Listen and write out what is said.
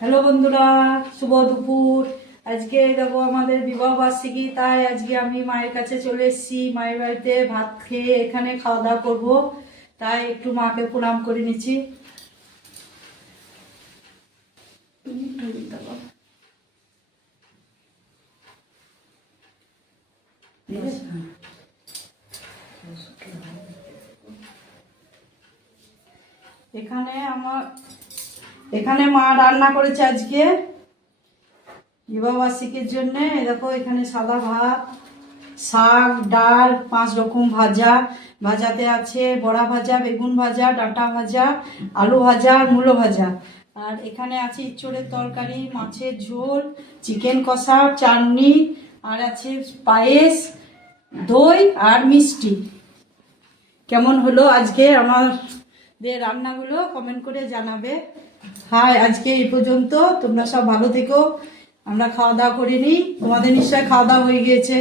Hello বন্ধুরা, শুভ দুপুর। আজকে দেখো আমাদের বিবাহ বার্ষিকী, তাই আজকে আমি মায়ের কাছে চলে এসেছি। মায়ের বাড়িতে ভাত খেয়ে এখানে খাওয়া দাওয়া করবো, তাই একটু মাকে প্রণাম করে নিচ্ছি। এখানে মা রান্না করেছে আজকে বিবাহ বার্ষিকীর জন্য। দেখো এখানে সাদা ভাত, শাক, ডাল, 5 রকম ভাজা। ভাজাতে আছে বড়া ভাজা, বেগুন ভাজা, ডাঁটা ভাজা, আলু ভাজা আর মূলো ভাজা। আর এখানে আছে ইঁচড়ের তরকারি, মাছের ঝোল, চিকেন কষা, চাটনি, আর আছে পায়েস, দই আর মিষ্টি। কেমন হলো আজকে আমাদের রান্নাগুলো কমেন্ট করে জানাবে। হাই, আজকে এই পর্যন্ত। তোমরা সব ভালো থেকো। আমরা খাওয়া দাওয়া করিনি, তোমাদের নিশ্চয় খাওয়া দাওয়া হয়ে গিয়েছে।